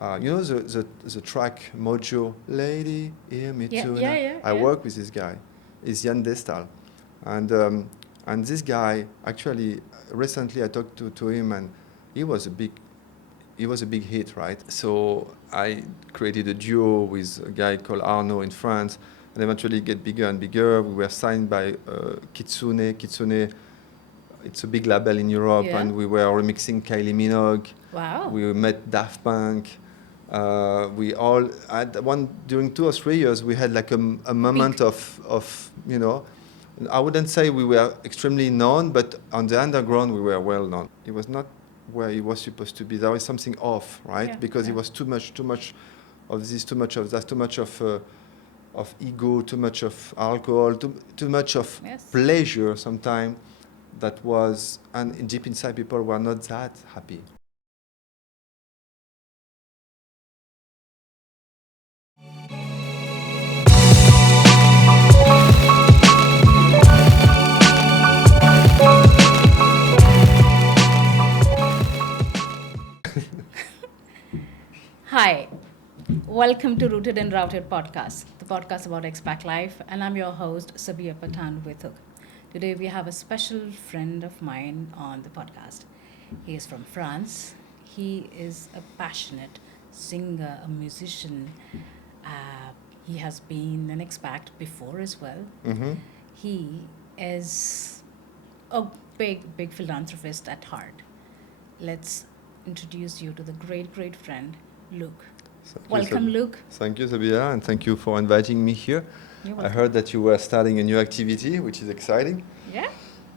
You know the track Modjo, Lady, Hear Me Yeah, Too. yeah, yeah, I yeah. work with this guy. He's Jan Destal. And this guy, actually, recently I talked to him, and he was a big hit, right? So I created a duo with a guy called Arnaud in France, and eventually get bigger and bigger. We were signed by Kitsune. Kitsune, it's a big label in Europe, Yeah. and we were remixing Kylie Minogue. Wow. We met Daft Punk. We all during 2 or 3 years we had like a moment of I wouldn't say we were extremely known, but on the underground we were well known. It was not where he was supposed to be. There was something off, right? Yeah, Because yeah. it was too much of this, too much of that, too much of ego, too much of alcohol, too much of Yes. pleasure sometimes. That was, and deep inside people were not that happy. Hi, welcome to Rooted and Routed podcast, the podcast about expat life, and I'm your host Sabiya Pathan with Hook. Today we have a special friend of mine on the podcast. He is from France. He is a passionate singer, a musician. Uh, he has been an expat before as well. Mm-hmm. He is a big philanthropist at heart. Let's introduce you to the great friend, Luc. Welcome, Luc. Thank you, Sabiya, and thank you for inviting me here. You're I welcome. heard that you were starting a new activity, which is exciting. Yeah?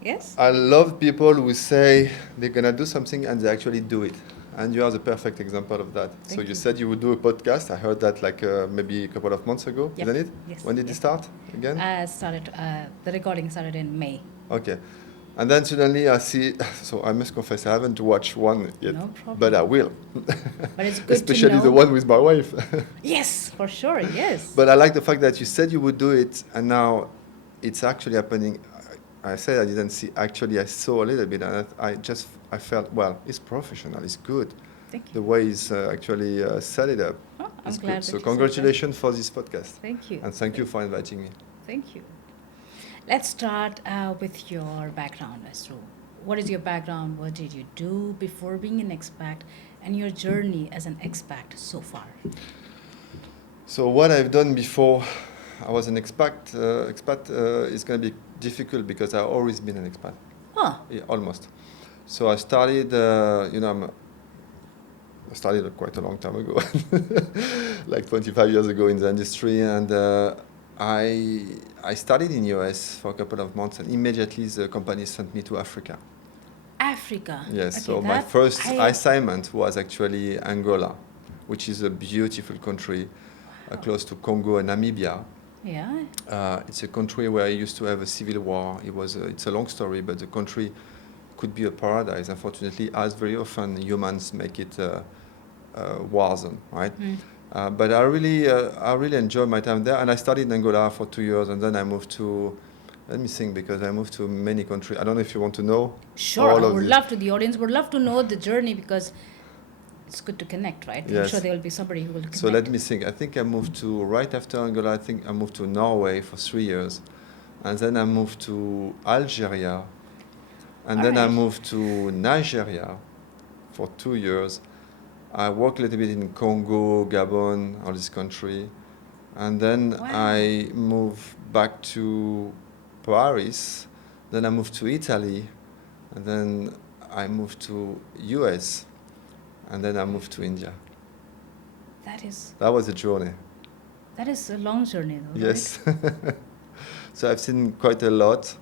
Yes? I love people who say they're gonna do something and they actually do it. And you are the perfect example of that. So Thank you you. said you would do a podcast. I heard that like maybe a couple of months ago, Yep. isn't it? Yes. When did it start again? The recording started in May. Okay. And then suddenly I see, so I must confess, I haven't watched one yet. No problem. But I will. But it's good Especially to know. the one with my wife. Yes, for sure, yes. But I like the fact that you said you would do it, and now it's actually happening. I said I didn't see. Actually, I saw a little bit, and I felt, well, it's professional. It's good. Thank you. The way he's actually set it up. Oh, I'm It's glad good. that So you said congratulations for this podcast. that. Thank you. And thank you for inviting me. Thank you. Let's start with your background, Astro. What is your background? What did you do before being an expat? And your journey as an expat so far? So what I've done before I was an expat, is going to be difficult because I've always been an expat. Oh, Yeah, almost. So I started, I started quite a long time ago, like 25 years ago in the industry, and I studied in US for a couple of months, and immediately the company sent me to Africa. Africa. Yes, Okay, so my that first I- assignment was actually Angola, which is a beautiful country close to Congo and Namibia. Yeah. It's a country where I used to have a civil war. It's a long story, but the country could be a paradise. Unfortunately, as very often humans make it a war zone, right? But I really enjoyed my time there, and I studied in Angola for 2 years, and then I moved to. Let me think, because I moved to many countries. I don't know if you want to know. Sure, all I of would the- love to. The audience would love to know the journey because it's good to connect, right? I'm Yes. sure there will be somebody who will connect. So let me think. I think I moved to, right after Angola, I think I moved to Norway for 3 years. And then I moved to Algeria. And then I Alright. moved to Nigeria for 2 years. I worked a little bit in Congo, Gabon, all this country. And then Wow. I moved back to Paris. Then I moved to Italy. And then I moved to US. And then I moved to India. That was a journey. That is a long journey, though. Yes. So I've seen quite a lot.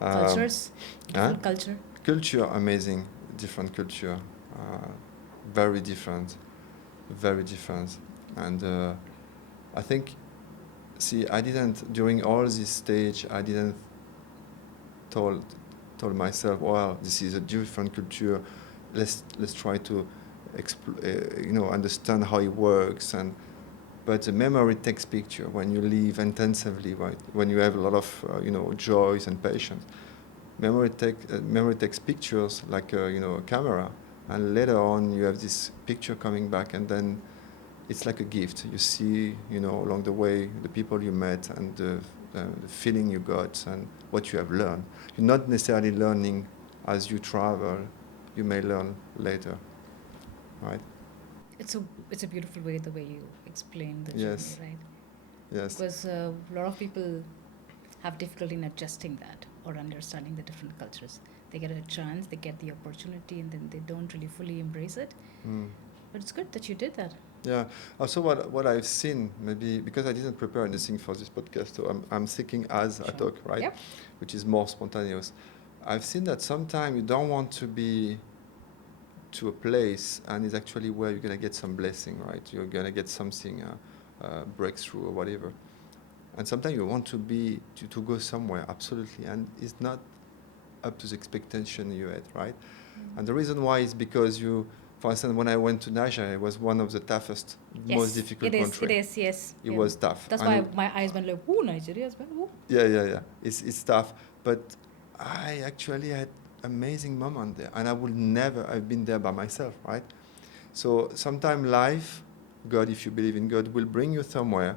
Right? Cultures, huh? different culture. Culture, amazing. Different culture. Very different. Very different. And I think, during all this stage, I didn't told myself, well, this is a different culture. Let's try to understand how it works. But the memory takes picture when you live intensively, right? When you have a lot of joys and patience. Memory takes pictures like a camera, and later on you have this picture coming back, and then it's like a gift. You see, along the way, the people you met and the feeling you got and what you have learned. You're not necessarily learning as you travel. You may learn later, right? It's a beautiful way, the way you explain the Yes. journey, right? Yes. Because a lot of people have difficulty in adjusting that or understanding the different cultures. They get a chance, they get the opportunity, and then they don't really fully embrace it. Mm. But it's good that you did that. Yeah. Also, what I've seen, maybe because I didn't prepare anything for this podcast, so I'm thinking as I talk, right? Yep. Which is more spontaneous. I've seen that sometimes you don't want to be to a place, and it's actually where you're gonna get some blessing, right? You're gonna get something, breakthrough or whatever. And sometimes you want to go somewhere, absolutely, and it's not up to the expectation you had, right? Mm. And the reason why is because for instance, when I went to Nigeria, it was one of the toughest, most difficult countries. It is, yes. It was tough. That's why my eyes went like, "Ooh, Nigeria as well." Ooh. Yeah. It's tough, but I actually had amazing moment there, and I would never have been there by myself, right? So sometimes life, God, if you believe in God, will bring you somewhere,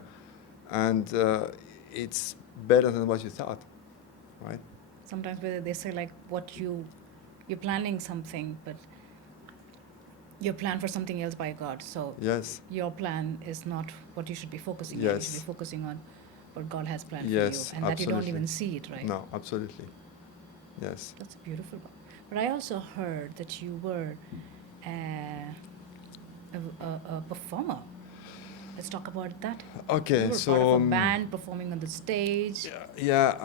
and it's better than what you thought, right? Sometimes whether they say like you're planning something, but you're planned for something else by God. So Yes. your plan is not what you should be focusing on. You Yes. should be focusing on what God has planned Yes, for you, and that you don't absolutely. even see it, right? No, absolutely. Yes. That's beautiful. But I also heard that you were a performer. Let's talk about that. Okay, You were so part of a band performing on the stage. yeah,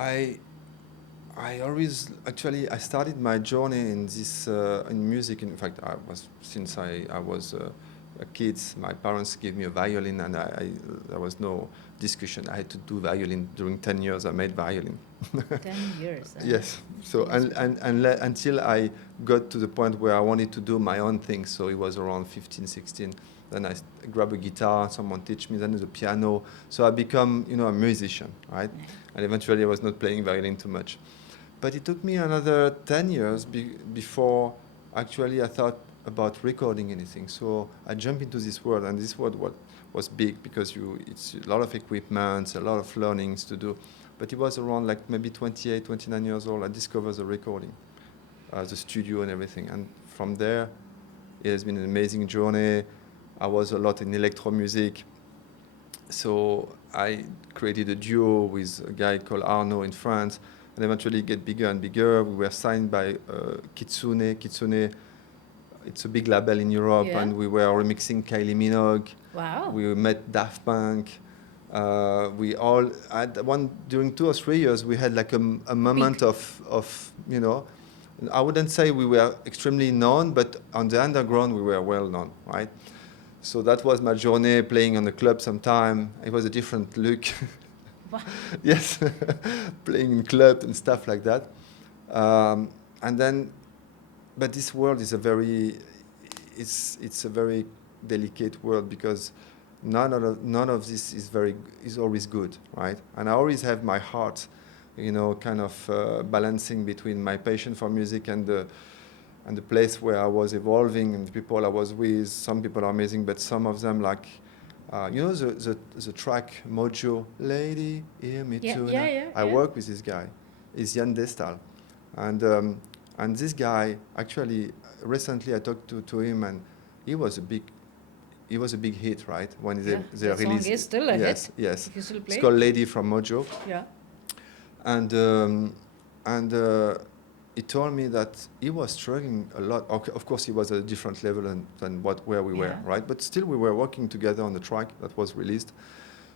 I always actually I started my journey in this in music. In fact, since I was a kid. My parents gave me a violin, and there was no discussion. I had to do violin during 10 years. I made violin. 10 years. Yes. So until I got to the point where I wanted to do my own thing. So it was around 15, 16. Then I grab a guitar, someone teach me, then the piano. So I become, a musician, right? Yeah. And eventually I was not playing violin too much. But it took me another 10 years before actually I thought about recording anything. So I jumped into this world, and this world was big because it's a lot of equipment, a lot of learnings to do. But it was around like maybe 28, 29 years old, I discovered the recording, the studio and everything. And from there, it has been an amazing journey. I was a lot in electro music. So I created a duo with a guy called Arnaud in France, and eventually get bigger and bigger. We were signed by Kitsune. Kitsune, it's a big label in Europe, Yeah. and we were remixing Kylie Minogue. Wow. We met Daft Punk. We all during 2 or 3 years we had like a moment of I wouldn't say we were extremely known, but on the underground we were well known, right? So that was my journey, playing on the club sometime. It was a different look. Wow. Yes, playing in clubs and stuff like that. And then, but this world is it's a very delicate world, because none of this is always good, right? And I always have my heart, kind of balancing between my passion for music and the place where I was evolving and the people I was with. Some people are amazing, but some of them, like, the track Modjo, Lady, Hear Me Tonight. Yeah. I work with this guy. He's Jan Destal. And this guy, actually, recently I talked to him, and he was a big hit, right? When they the released. song is still a yes, hit. Yes. If you still play It's it. called Lady from Modjo. Yeah. And he told me that he was struggling a lot. Okay, of course, he was at a different level than where we were, Yeah. right? But still, we were working together on the track that was released.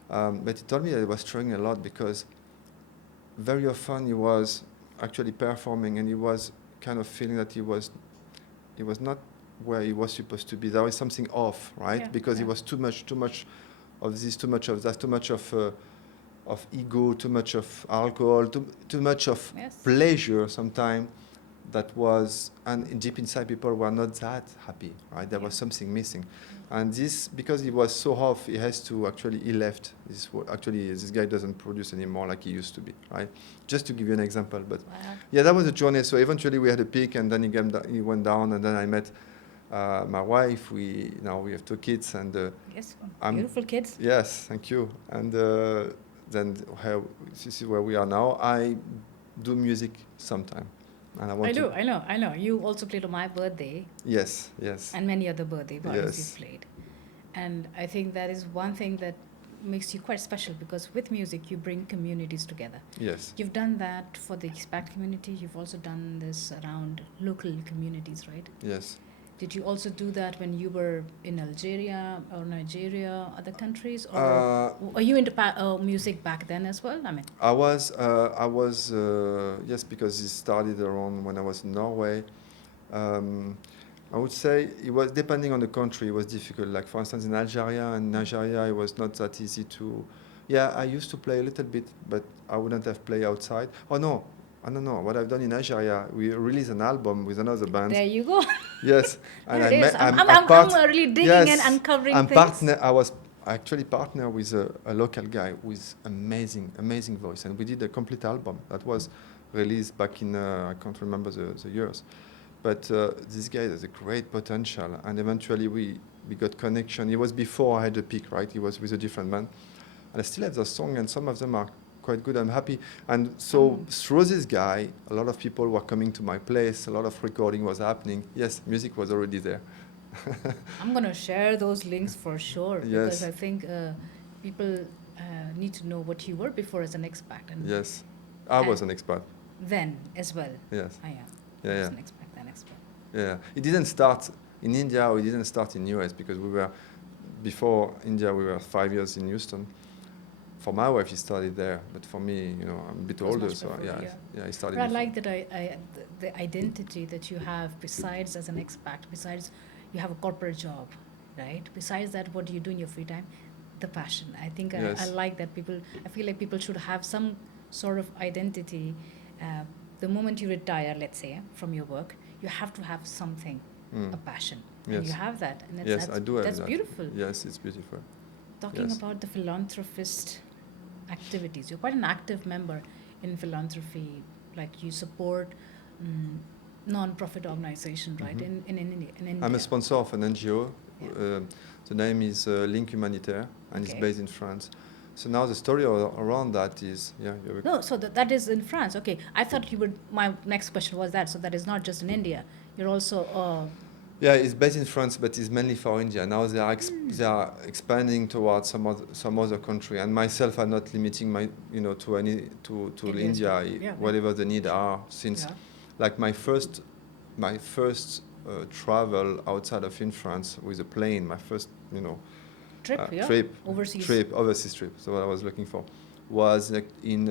But he told me that he was struggling a lot, because very often he was actually performing, and he was kind of feeling that he was not where he was supposed to be. There was something off, right? Yeah, Because yeah. he was too much of this, too much of that, too much of ego, too much of alcohol, too much of Yes. pleasure sometimes. That was, and deep inside people were not that happy, right? There was something missing. And this, because he was so off, he left. This guy doesn't produce anymore like he used to be, right? Just to give you an example. But Wow. yeah, that was a journey. So eventually we had a peak, and then he went down, and then I met My wife, we have 2 kids, and Yes, I'm beautiful kids. yes, thank you. And then this is where we are now. I do music sometime, and I want to. I know. You also played on my birthday Yes, yes, and many other birthday parties you've yes, played. And I think that is one thing that makes you quite special because with music you bring communities together. yes, You've done that for the expat community. You've also done this around local communities, right? yes. Did you also do that when you were in Algeria or Nigeria, other countries, or Uh, are you into music back then as well? I mean, yes, because it started around when I was in Norway. Um, I would say it was depending on the country. It was difficult. Like for instance, in Algeria and Nigeria, it was not that easy to. Yeah, I used to play a little bit, but I wouldn't have played outside. Oh no, I don't know what I've done in Nigeria. We released an album with another band. there you go. Yes, and There it is. I'm really digging and Yes, uncovering I'm things. partner. I was actually partner with a local guy with amazing voice, and we did a complete album that was released back in I can't remember the years, but this guy has a great potential, and eventually we got connection. It was before I had a peak, right? He was with a different band, and I still have the song, and some of them are quite good. I'm happy, and so through this guy, a lot of people were coming to my place. A lot of recording was happening. Yes, music was already there. I'm going to share those links for sure because Yes. I think people need to know what you were before as an expat and Yes, I was an expat. then as well. Yes, I am. yeah, I was yeah, an expat, then expat. yeah. It didn't start in India, or it didn't start in US because we were before India. We were 5 years in Houston. For my wife, he started there, but for me, I'm a bit It was older, much so before, yeah, yeah. yeah, I started. But I before. like that the identity that you have besides as an expat, besides you have a corporate job, right? Besides that, what do you do in your free time? The passion. I think I Yes. like that I feel like people should have some sort of identity. The moment you retire, let's say, from your work, you have to have something, a passion. And you Yes. have that. And Yes, I do have that's that. beautiful. Yes, it's beautiful. Talking Yes. about the philanthropist activities, you're quite an active member in philanthropy. Like you support non-profit organization, right? Mhm. In India. I'm a sponsor of an NGO. Yeah. The name is Link Humanitaire, and it's Okay. based in France. So now the story around that is, yeah, you're No, so that is in France. Okay, I thought you would. My next question was that. So that is not just in India. You're also. yeah, it's based in France, but it's mainly for India. Now they are expanding towards some other country. And myself, I'm not limiting my to India as India, well. Yeah, whatever the need are. Since Yeah. like my first travel outside of in France with a plane, my first Trip. Yeah. trip Overseas. trip. So what I was looking for was like in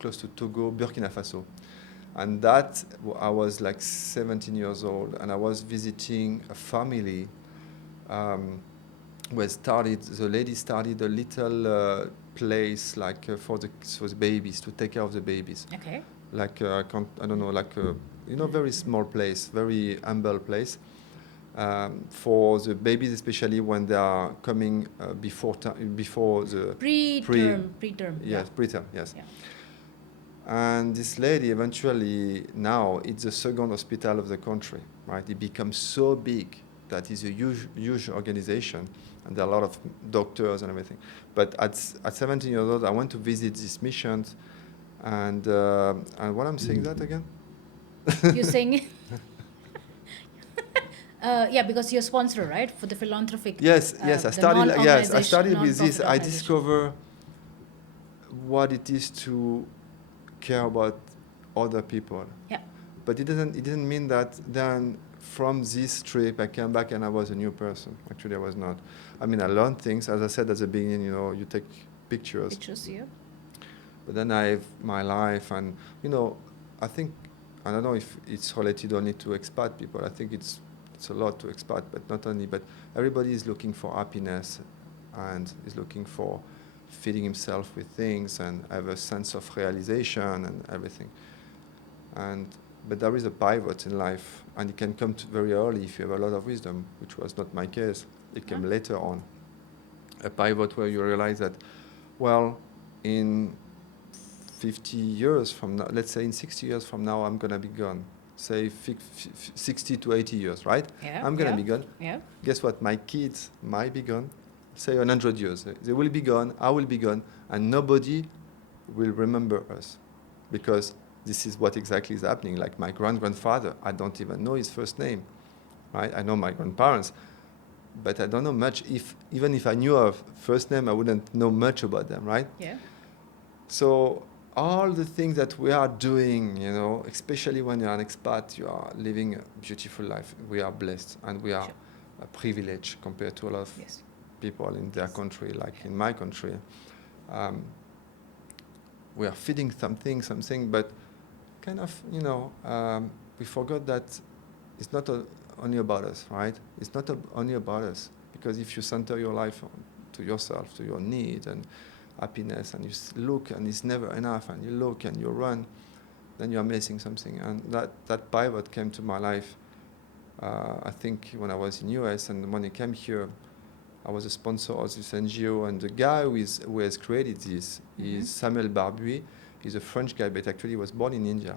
close to Togo, Burkina Faso. And that, I was like 17 years old, and I was visiting a family where the lady started a little place like for the babies, to take care of the babies. Okay. Like I don't know, like very small place, very humble place. For the babies, especially when they are coming before the Preterm. yes, preterm, yes. Yeah. And this lady eventually, now it's the second hospital of the country, right? It becomes so big that it's a huge organization, and there are a lot of doctors and everything. But at 17 years old, I went to visit these missions, and what I'm saying that again? You're saying. Yeah, because you're a sponsor, right, for the philanthropic. Yes, I the started. Yes, I started with this. non-profit I organization. discover what it is to care about other people. Yeah. But it didn't mean that then from this trip I came back and I was a new person. Actually, I was not. I mean, I learned things. As I said at the beginning, you take pictures. Yeah. But then I have my life, and I think, I don't know if it's related only to expat people. I think it's a lot to expat, but not only. But everybody is looking for happiness, and is looking for feeding himself with things and have a sense of realization and everything. But there is a pivot in life, and it can come very early if you have a lot of wisdom, which was not my case. It came later on. A pivot where you realize that, well, in 50 years from now, let's say in 60 years from now, I'm going to be gone. say 60 to 80 years, right? Yeah. I'm going to be gone. Yeah. Guess what? My kids might be gone, say 100 years. They will be gone, I will be gone, and nobody will remember us, because this is what exactly is happening. Like my grandfather, I don't even know his first name, right? I know my grandparents, but I don't know much. Even if I knew her first name, I wouldn't know much about them, right? Yeah. So all the things that we are doing, you know, especially when you're an expat, you are living a beautiful life. We are blessed, and we are Sure. a privilege compared to a lot of Yes. people in their country, like in my country. We are feeding something, but kind of, you know, we forgot that it's not only about us, right? It's not only about us, because if you center your life to yourself, to your needs and happiness, and you look and it's never enough, and you look and you run, then you're missing something. And that pivot came to my life, I think, when I was in US, and when I came here, I was a sponsor of this NGO, and the guy who has created this is Samuel Barbuy. He's a French guy, but actually was born in India,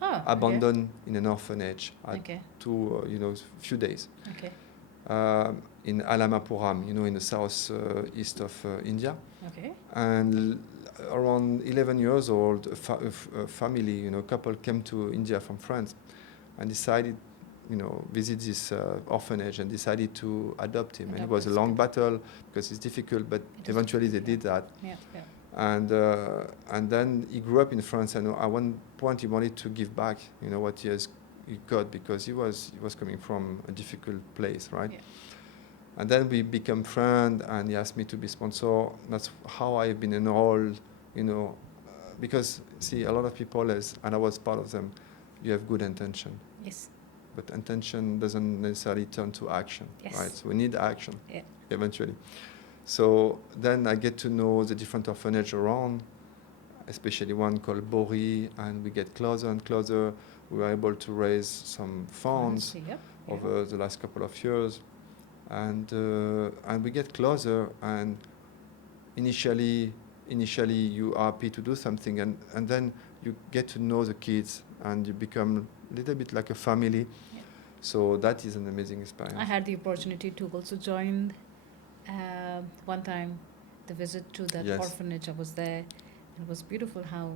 abandoned in an orphanage to few days. Okay. In Alamapuram, in the south east of India. Okay. And around 11 years old, a family, couple came to India from France and decided, visit this orphanage and decided to adopt him. And it was a long battle because it's difficult, but eventually they did that. Yeah. And then he grew up in France, and at one point he wanted to give back, what he got, because he was coming from a difficult place, right? Yeah. And then we become friends, and he asked me to be sponsor. That's how I've been enrolled, because see, a lot of people, and I was part of them, you have good intention. Yes. But intention doesn't necessarily turn to action, right? So we need action eventually. So then I get to know the different orphanages around, especially one called Bori, and we get closer and closer. We were able to raise some funds over the last couple of years, and we get closer. And initially you are happy to do something, and then you get to know the kids, and you become a little bit like a family. Yeah. So that is an amazing experience. I had the opportunity to also join one time the visit to that orphanage. I was there. It was beautiful how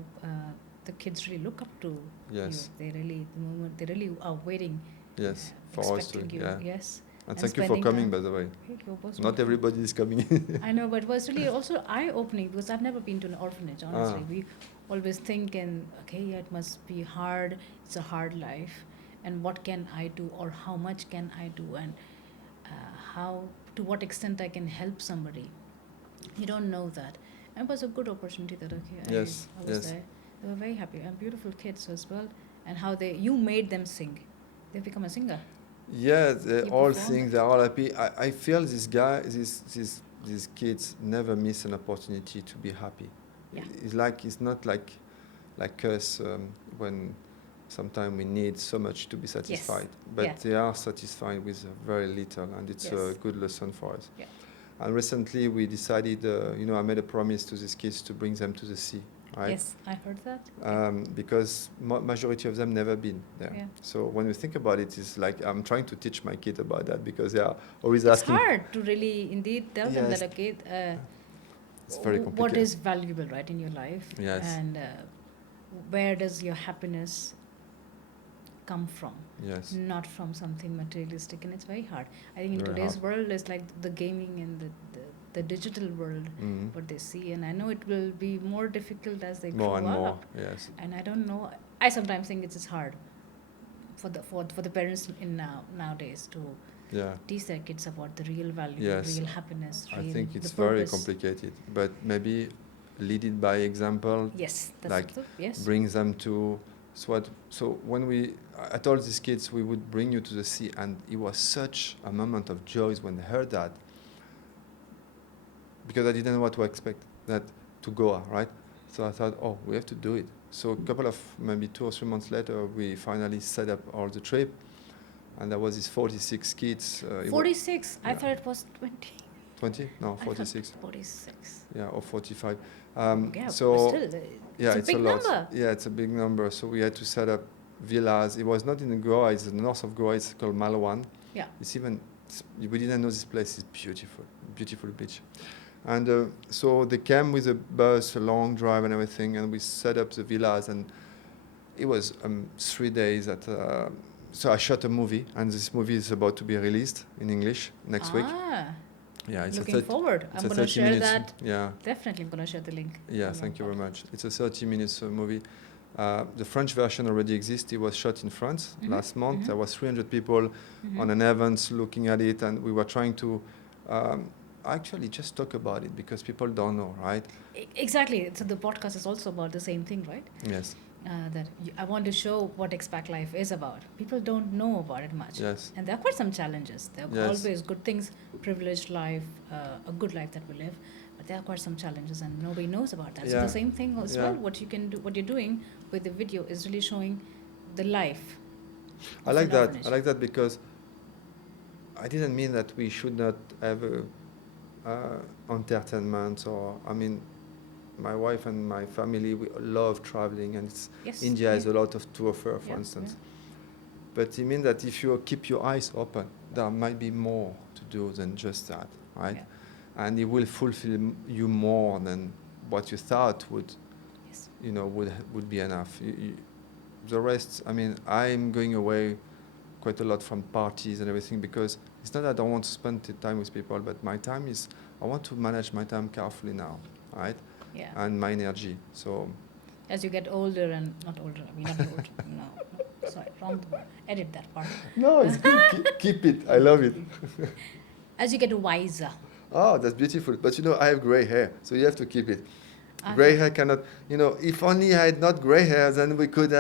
the kids really look up to you. They really are waiting. Yes, for us to. You. Yeah. Yes. And thank you for coming, by the way. Not everybody is coming. I know, but it was really also eye-opening, because I've never been to an orphanage, honestly. We always think, it must be hard. It's a hard life. And what can I do, or how much can I do, and to what extent I can help somebody. You don't know that. And it was a good opportunity that I was there. They were very happy, and beautiful kids as well. And how you made them sing. They've become a singer. Yeah, they all sing. They're all happy. I feel these kids never miss an opportunity to be happy. Yeah. It's not like us when sometimes we need so much to be satisfied. But they are satisfied with very little, and it's a good lesson for us. Yeah. And recently we decided, I made a promise to these kids to bring them to the sea. Right? Yes, I heard that. Because majority of them never been there. Yeah. So when you think about it, it's like I'm trying to teach my kid about that, because they are always asking. It's hard to really indeed tell them that, it's very complicated. What is valuable, right, in your life? Yes. And where does your happiness come from? Yes. Not from something materialistic, and it's very hard. I think in today's world, it's like the gaming and the digital world, what they see, and I know it will be more difficult as they grow up. More, yes. And I don't know. I sometimes think it's hard for the parents in nowadays to teach their kids about the real value, real happiness. I think it's very complicated, but maybe lead it by example. Yes, that's bring them to. So when I told these kids we would bring you to the sea, and it was such a moment of joy when they heard that. Because I didn't know what to expect, that to go, right? So I thought, we have to do it. So a couple of, maybe 2 or 3 months later, we finally set up all the trip. And there was these 46 kids. 46? I thought it was 20. 20? No, 46. 46. Yeah, or 45. So but still, it's a big number. Yeah, it's a big number. So we had to set up villas. It was not in Goa, it's in the north of Goa, it's called Malvan. Yeah. We didn't know this place is beautiful, beautiful beach. And so they came with a bus, a long drive and everything, and we set up the villas, and it was 3 days so I shot a movie, and this movie is about to be released in English next week. Yeah, it's looking forward. I'm going to share that. Yeah. Definitely, I'm going to share the link. Yeah, thank you very much. It's a 30 minutes movie. The French version already exists. It was shot in France last month. There was 300 people on an event looking at it, and we were trying to actually just talk about it because people don't know, right? Exactly. So the podcast is also about the same thing, right? Yes. I want to show what expat life is about. People don't know about it much. Yes. And there are quite some challenges. There are always good things, privileged life, a good life that we live. But there are quite some challenges, and nobody knows about that. So the same thing as well. What you can do, what you're doing with the video is really showing the life. I like that. I like that because I didn't mean that we should not have entertainment my wife and my family, we love traveling, and India has a lot to offer, for instance. But it means that if you keep your eyes open, there might be more to do than just that, right? Yeah. And it will fulfill you more than what you thought would be enough. The rest, I'm going away quite a lot from parties and everything because it's not that I don't want to spend time with people, but I want to manage my time carefully now, right? Yeah. And my energy. So as you get older and not older, not old. No, sorry, wrong word. Edit that part. No, it's good. Keep it. I love it. As you get wiser. Oh, that's beautiful. But I have gray hair, so you have to keep it. Okay. Gray hair cannot. If only I had not gray hair, then we could.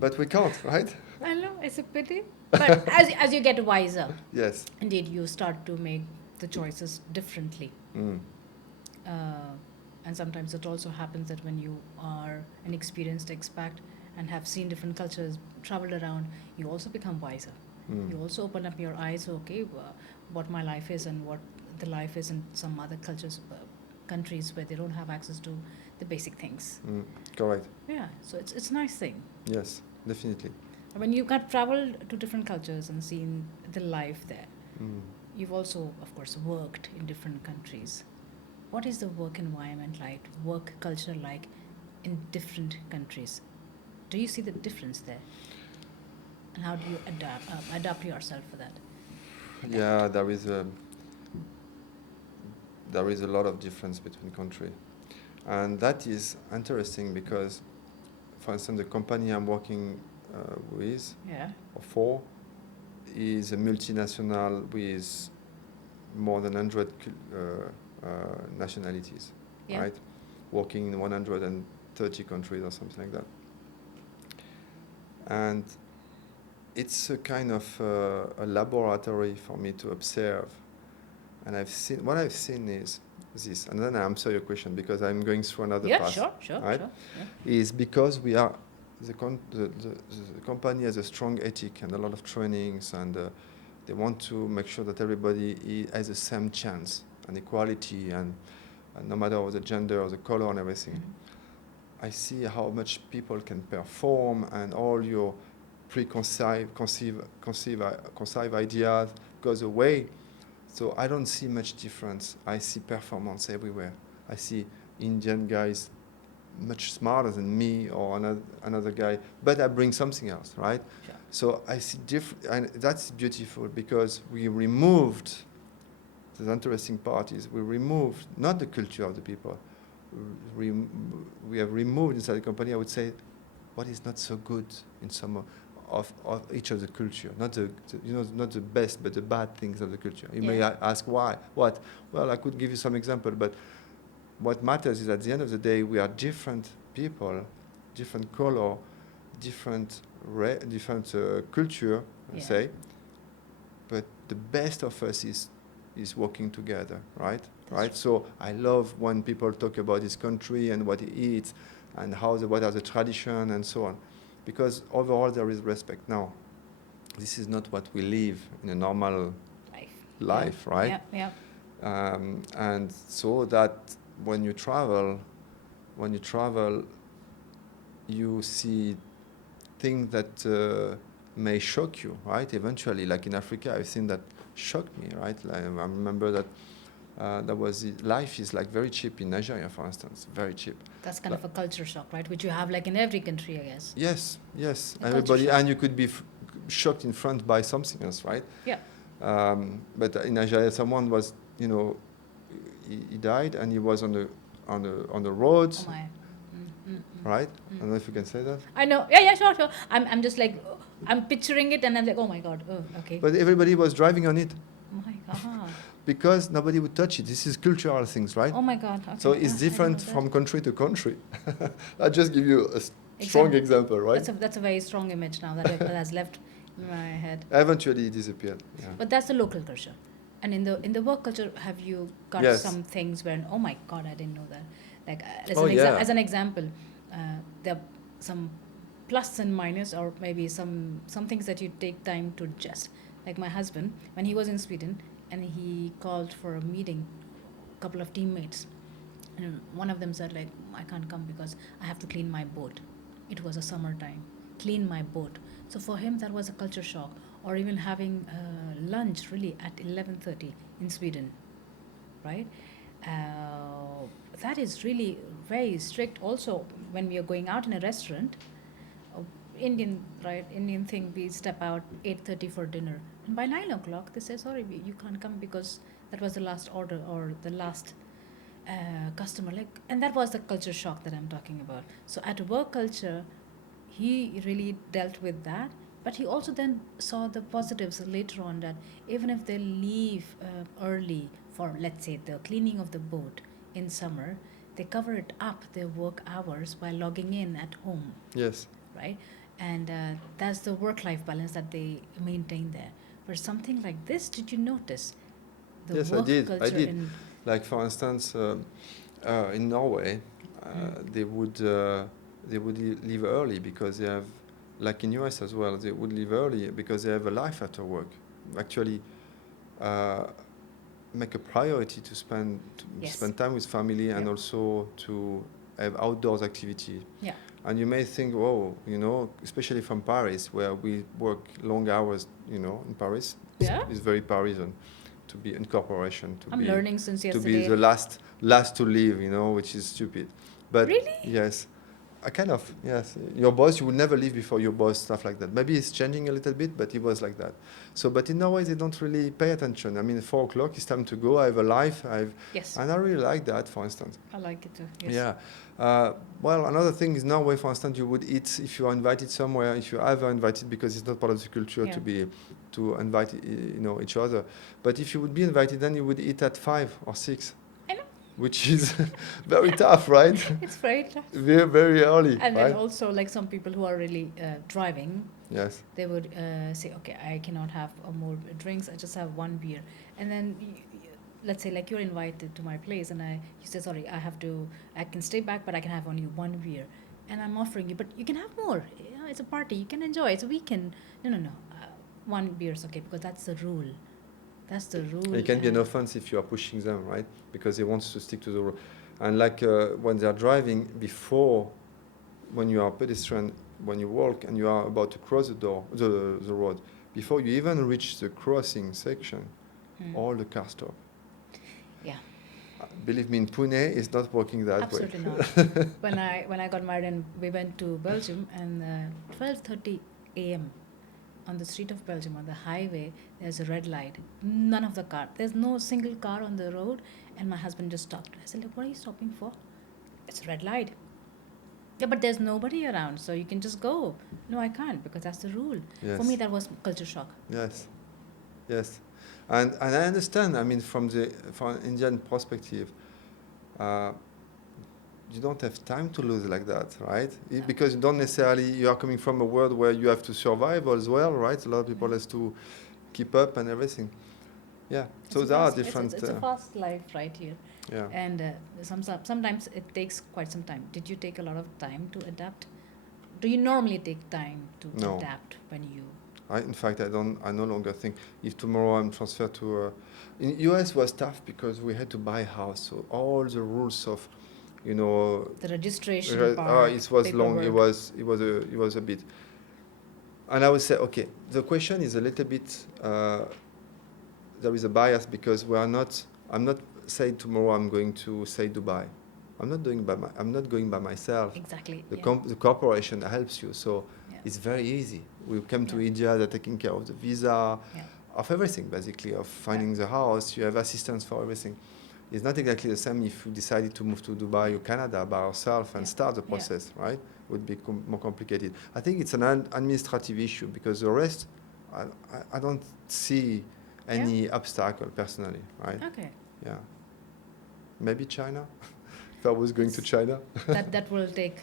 But we can't, right? I know, it's a pity. But as you get wiser, yes, indeed, you start to make the choices differently. And sometimes it also happens that when you are an experienced expat and have seen different cultures, traveled around, you also become wiser. You also open up your eyes, what my life is and what the life is in some other countries where they don't have access to the basic things. Correct. Yeah, so it's a nice thing. Yes, definitely. When you've traveled to different cultures and seen the life there, you've also, of course, worked in different countries. What is the work environment like, work culture like in different countries? Do you see the difference there? And how do you adapt yourself for that? Yeah, there is a lot of difference between countries. And that is interesting because, for instance, the company I'm working with, or for, is a multinational with more than 100 nationalities, right? Working in 130 countries or something like that. And it's a kind of a laboratory for me to observe. And what I've seen is this, and then I answer your question because I'm going through another path. Sure. Is because we are, the company has a strong ethic and a lot of trainings, and they want to make sure that everybody has the same chance and equality, and no matter the gender or the color and everything. I see how much people can perform, and all your preconceived ideas goes away. So I don't see much difference. I see performance everywhere. I see Indian guys much smarter than me or another guy, but I bring something else, right? Sure. So I see and that's beautiful because we removed. The interesting part is we removed not the culture of the people. We have removed inside the company, I would say, what is not so good in some of each of the culture. Not not the best, but the bad things of the culture. You may ask why. What? Well, I could give you some example, but what matters is at the end of the day, we are different people, different color, different culture, say. But the best of us is working together, right? Right. So I love when people talk about his country and what he eats, and what are the tradition and so on, because overall there is respect. Now, this is not what we live in a normal life, right? Yeah. And so that when you travel, you see thing that may shock you, right? Eventually, like in Africa, I've seen that shocked me, right? Like, I remember that life is like very cheap in Nigeria, for instance, very cheap. That's kind of a culture shock, right? Which you have like in every country, I guess. Yes, A culture everybody, shock. and you could be shocked in front by something else, right? Yeah. But in Nigeria, someone was, he died, and he was on the roads, Oh my. right? I don't know if you can say that. I know. Yeah, sure. I'm just like, I'm picturing it and I'm like, oh my God. Oh, okay. But everybody was driving on it Oh my God. because nobody would touch it. This is cultural things, right? Oh my God. Okay. So it's I didn't different know that. from country to country. I'll just give you a strong example, right? That's a very strong image now that has left in my head. Eventually it disappeared. Yeah. But that's the local culture. And in the work culture, have you got Yes. some things where, oh my God, I didn't know that. Like as an example, there are some plus and minus, or maybe some things that you take time to adjust. Like my husband, when he was in Sweden, and he called for a meeting, a couple of teammates, and one of them said like, I can't come because I have to clean my boat. It was a summertime. Clean my boat. So for him that was a culture shock. Or even having lunch really at 11:30 in Sweden, right? That is really very strict. Also, when we are going out in a restaurant, Indian thing, we step out 8:30 for dinner, and by 9 o'clock they say sorry, you can't come because that was the last order or the last customer. Like, and that was the culture shock that I'm talking about. So at work culture, he really dealt with that. But he also then saw the positives later on, that even if they leave early for, let's say, the cleaning of the boat in summer, they cover it up, their work hours, by logging in at home. Yes. Right? And that's the work-life balance that they maintain there. For something like this, did you notice the Yes, work I did. culture? Like, for instance, in Norway, they would leave early because they have, like in US as well, they would leave early because they have a life after work. Actually, make a priority to spend time with family, and also to have outdoors activity. Yeah. And you may think, whoa, especially from Paris, where we work long hours, in Paris. Yeah. It's very Parisian to be in corporation. I'm learning since yesterday. To be the last to leave, which is stupid. But really? Yes. I kind of, yes. Your boss, you would never leave before your boss, stuff like that. Maybe it's changing a little bit, but it was like that. So, but in Norway, they don't really pay attention. I mean, 4 o'clock, it's time to go. I have a life. Yes. And I really like that, for instance. I like it too. Yes. Yeah. Well, another thing is Norway, for instance, you would eat if you are invited somewhere, if you are ever invited, because it's not part of the culture to invite, each other. But if you would be invited, then you would eat at 5 or 6. Which is very tough, right? It's very tough. Very, very early. And right? then also, like some people who are really driving, yes, they would say, okay, I cannot have more drinks, I just have 1 beer. And then, let's say, like you're invited to my place, and you say, sorry, I can stay back, but I can have only 1 beer. And I'm offering you, but you can have more. It's a party, you can enjoy, it's a weekend. No. 1 beer is okay, because that's the rule. That's the rule. It can be an offense if you are pushing them, right? Because they want to stick to the rule. And like when they are driving, when you are a pedestrian, when you walk and you are about to cross the road, before you even reach the crossing section, all the cars stop. Yeah. Believe me, in Pune, it's not working that way. Absolutely not. When I got married and we went to Belgium, and 12:30 a.m. on the street of Belgium, on the highway, there's a red light. None of the car. There's no single car on the road, and my husband just stopped. I said, what are you stopping for? It's a red light. Yeah, but there's nobody around, so you can just go. No, I can't, because that's the rule. Yes. For me, that was culture shock. Yes. And I understand, I mean, from an Indian perspective, you don't have time to lose like that, right? Because you are coming from a world where you have to survive as well, right? A lot of people has to keep up and everything. Yeah, so there are different... It's a fast life right here. Yeah. And sometimes it takes quite some time. Did you take a lot of time to adapt? Do you normally take time to adapt when you... In fact, I no longer think. If tomorrow I'm transferred to... in US was tough because we had to buy a house, so all the rules of... the registration part, it was long. paperwork. It was a bit. And I would say, okay, the question is a little bit, there is a bias because I'm not saying tomorrow I'm going to say Dubai. I'm not going by myself. Exactly. The corporation helps you. So Yeah. it's very easy. We come to Yeah. India, they're taking care of the visa, Yeah. of everything basically, of finding the house. You have assistance for everything. It's not exactly the same if you decided to move to Dubai or Canada by yourself and Yeah. start the Yeah. process, right? It would be more complicated. I think it's an administrative issue because the rest, I don't see any obstacle personally, right? Okay. Yeah. Maybe China, if I was going to China. That will take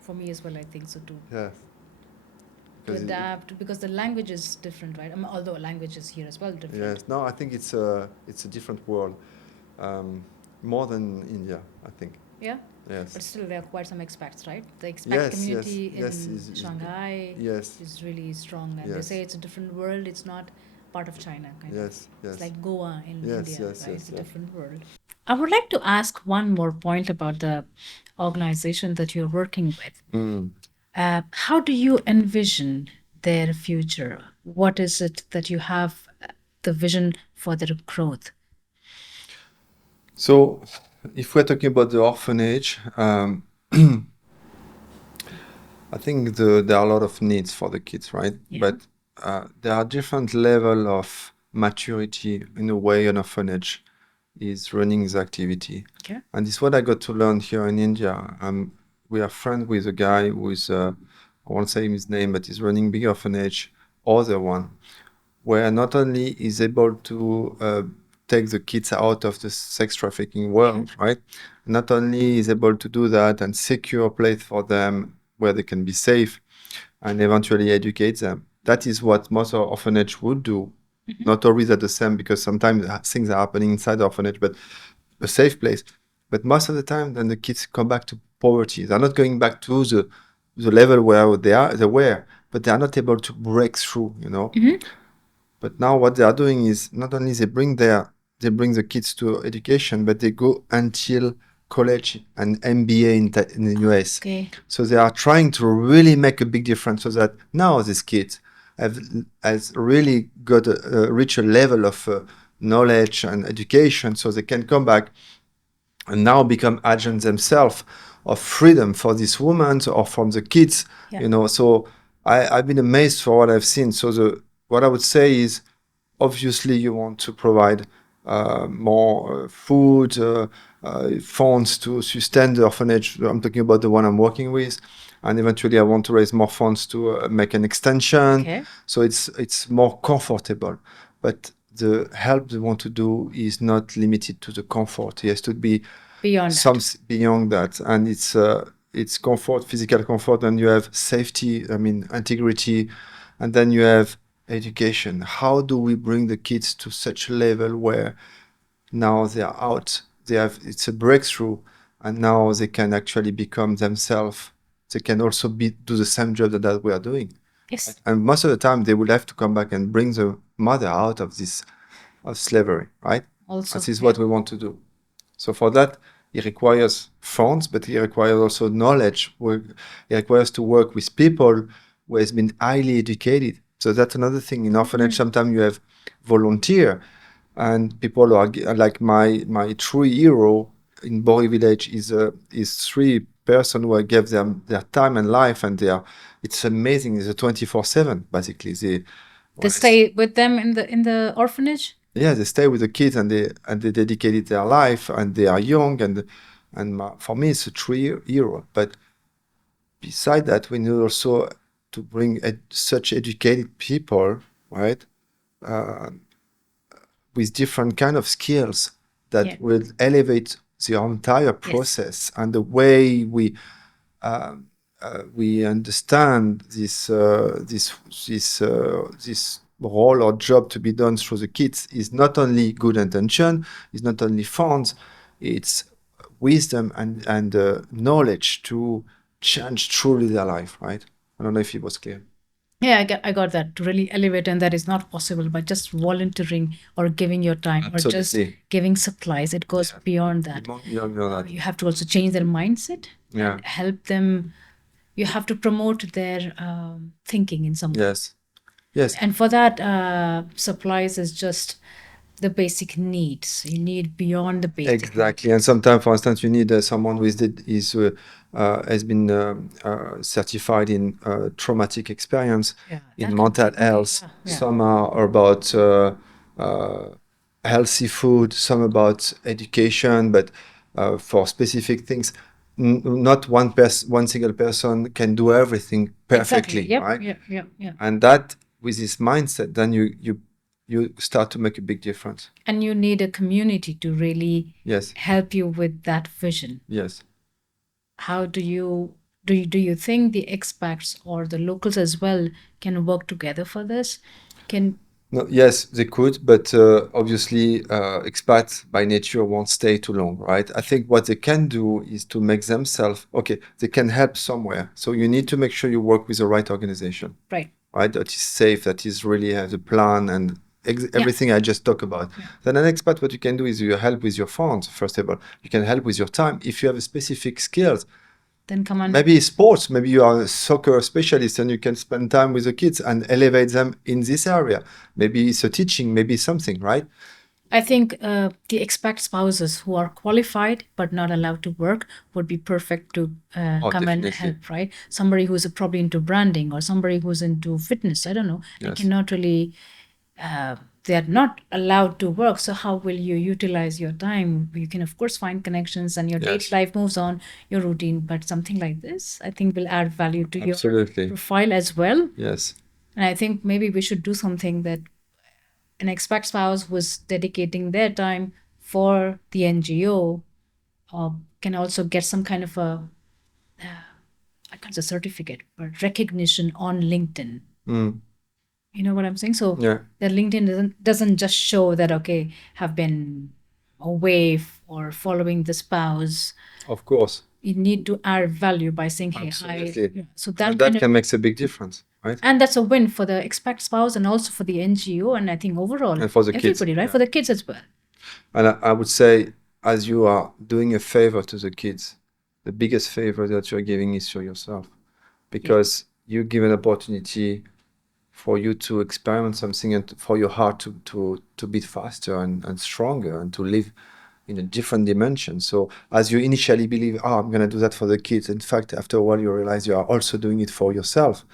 for me as well. I think so too. Yes. To adapt because the language is different, right? Although language is here as well different. Yes. No, I think it's a different world, more than India, I think. Yeah. Yes. But still, there are quite some expats, right? The expat community yes, in Shanghai is really strong, and they say it's a different world. It's not part of China, kind of. Yes. It's like Goa in Yes, India, yes, right? yes, It's a yeah. different world. I would like to ask one more point about the organization that you're working with. How do you envision their future? What is it that you have the vision for their growth? So, if we're talking about the orphanage, I think there are a lot of needs for the kids, right? Yeah. But there are different level of maturity in a way an orphanage is running the activity. Okay. And this is what I got to learn here in India. We are friends with a guy who is, I won't say his name, but he's running big orphanage, other one, where not only is able to take the kids out of the sex trafficking world, right? Not only is able to do that and secure a place for them where they can be safe and eventually educate them. That is what most orphanage would do. Not always at the same, because sometimes things are happening inside the orphanage, but a safe place. But most of the time, then the kids come back to poverty. They're not going back to the level where they were, but they are not able to break through, you know. But now what they are doing is not only they bring the kids to education, but they go until college and MBA in the US. Okay. So they are trying to really make a big difference so that now these kids has really got reach a level of knowledge and education so they can come back and now become agents themselves of freedom for these women or from the kids, Yeah. you know. So I've been amazed for what I've seen. So what I would say is, obviously, you want to provide more food, funds to sustain the orphanage. I'm talking about the one I'm working with. And eventually, I want to raise more funds to make an extension. Okay. So it's more comfortable. But the help they want to do is not limited to the comfort. It has to be Beyond beyond that. And it's comfort, physical comfort, and you have safety, integrity, and then you have education. How do we bring the kids to such a level where now they are out, it's a breakthrough, and now they can actually become themselves. They can also do the same job that we are doing. Yes. And most of the time they will have to come back and bring the mother out of slavery, right? Also, This is what we want to do. So for that, it requires funds, but it requires also knowledge. It requires to work with people who has been highly educated. So that's another thing. In orphanage, sometimes you have volunteer, and people are like my true hero in Bori Village is three person who gave them their time and life, and it's amazing. It's a 24/7 basically. They stay with them in the orphanage. Yeah, they stay with the kids and they dedicated their life, and they are young, and for me it's a true hero. But beside that, we need also to bring such educated people, right, with different kind of skills that will elevate the entire process. And the way we understand this role or job to be done through the kids is not only good intention, is not only funds, it's wisdom and knowledge to change truly their life, right? I don't know if it was clear. Yeah, I got that. To really elevate, and that is not possible by just volunteering or giving your time or just giving supplies. It goes beyond that. You have to also change their mindset and help them, you have to promote their thinking in some way. Yes. Yes. And for that, supplies is just the basic needs. You need beyond the basic. Exactly. And sometimes, for instance, you need someone who has been certified in traumatic experience, in mental health. Yeah. Some are about healthy food, some about education, but for specific things. Not one single person can do everything perfectly, Exactly. Yep. right? Yeah. And that, with this mindset, then you start to make a big difference. And you need a community to really Yes. help you with that vision. Yes. How do you think the expats or the locals as well can work together for this? No, yes, they could, but obviously, expats by nature won't stay too long, right? I think what they can do is to make themselves okay. They can help somewhere, so you need to make sure you work with the right organization, Right. that is safe, that is really has a plan and everything I just talked about. Then an expat, what you can do is you help with your funds. First of all, you can help with your time. If you have a specific skills, then come on. maybe sports, maybe you are a soccer specialist and you can spend time with the kids and elevate them in this area. Maybe it's a teaching, maybe something, right? I think the expat spouses who are qualified but not allowed to work would be perfect to come and Definitely. help, right? Somebody who's probably into branding or somebody who's into fitness, I don't know. They cannot really, they are not allowed to work. So how will you utilize your time? You can, of course, find connections and your daily life moves on, your routine. But something like this, I think, will add value to your profile as well. Yes. And I think maybe we should do something that an expat spouse was dedicating their time for the NGO can also get some kind of I can't say certificate, but recognition on LinkedIn. You know what I'm saying? So that LinkedIn doesn't just show that, okay, have been away or following the spouse. Of course. You need to add value by saying, hey, so that can make a big difference, right? And that's a win for the expat spouse and also for the NGO, and I think overall, and for the everybody, kids, right? For the kids as well. And I would say, as you are doing a favor to the kids, the biggest favor that you're giving is to yourself, because you give an opportunity for you to experiment something and for your heart to beat faster and stronger and to live in a different dimension. So as you initially believe, I'm going to do that for the kids, in fact, after a while you realize you are also doing it for yourself,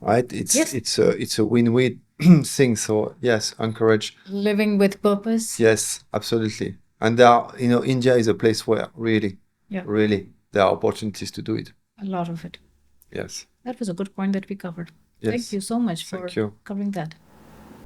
right? It's a win-win thing. So yes, encourage living with purpose. Yes, absolutely. And there are, India is a place where really there are opportunities to do it. A lot of it. Yes. That was a good point that we covered. Yes. Thank you so much for covering that.